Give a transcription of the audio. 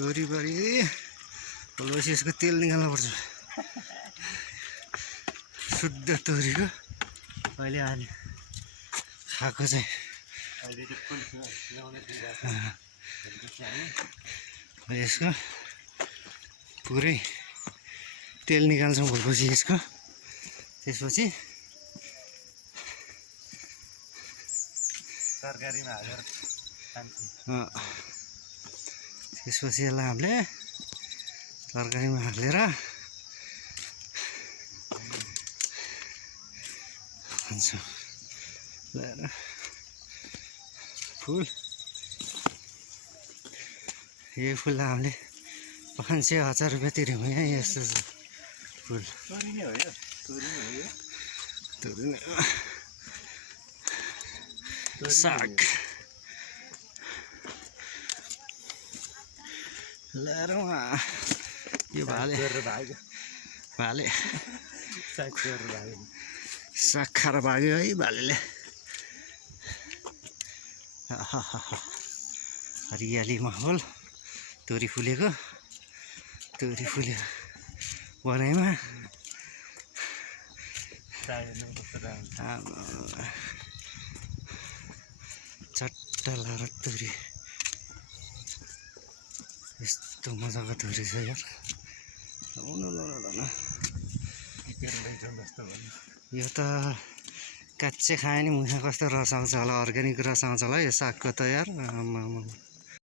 तोरीबारी फुलपछि यसको तेल निकाल्नुपर्छ। शुद्ध तोरीको अहिले हाल्यो खाएको चाहिँ यसको पुरै तेल निकाल्छौँ भएपछि यसको। त्यसपछि तरकारीमा हालेर त्यसपछि यसलाई हामीले तरकारीमा हालेर खान्छौँ। ल्याएर फुल यही फुल हामीले 500-1000 रुपियाँ तिर्यौँ यहाँ यस्तो फुल। तोरी नै हो यो, तोरी नै हो यो। तोरी नै हो। साग ल्याएर यो भाले भाले साग खाएर भाग्यो है भालेले। हरियाली माहौल तोरी फुलेको बनाइमा चट्ट लाएर तोरी यस्तो मजाको तोरी छ यार। यो त काच्चे खायो नि मुखमा कस्तो रस आउँछ होला, अर्ग्यानिक रस आउँछ होला यो सागको त यार।